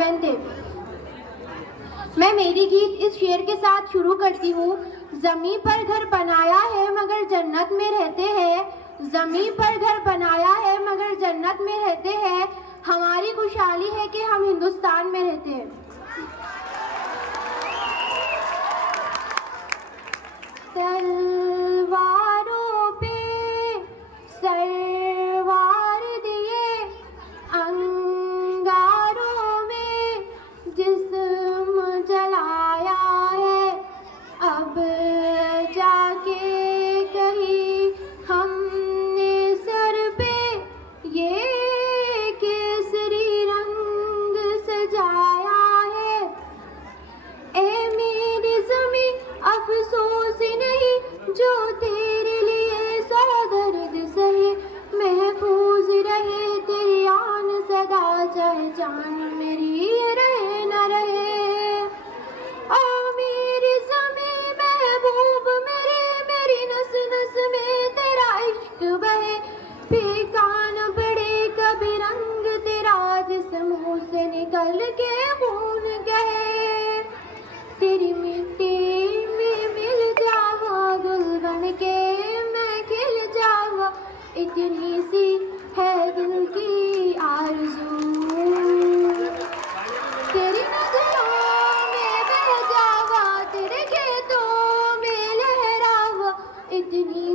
7th। मैं मेरी गीत इस शेर के साथ शुरू करती हूँ। ज़मीं पर घर बनाया है मगर जन्नत में रहते हैं। ज़मीं पर घर बनाया है मगर जन्नत में रहते हैं। हमारी खुशहाली है कि हम हिंदुस्तान में रहते हैं। तलवारों पे सरवार दिए, अंगारों में जिस्म जलाया है। अब जाके कहीं हमने सर पे ये केसरी रंग सजाया है। ए मेरी ज़मीं अफसोस नहीं जो तेरे लिए सौ दर्द सहे। महफूज रहे तेरी आन सदा, चाहे जान मेरी रहे न रहे। ओ मेरी ज़मीं महबूब मेरे, मेरी नस नस में तेरा इश्क बहे। फीका न पड़े कभी रंग तेरा, जिस मुँह से निकल के खून कहे। तेरी मिट्टी में मिल जावा, गुल बन के मैं खिल जावा। इतनी सी है दिल की आरज़ू, तेरी नजरों में बह जावा, तेरे खेतों में लहरावा। इतनी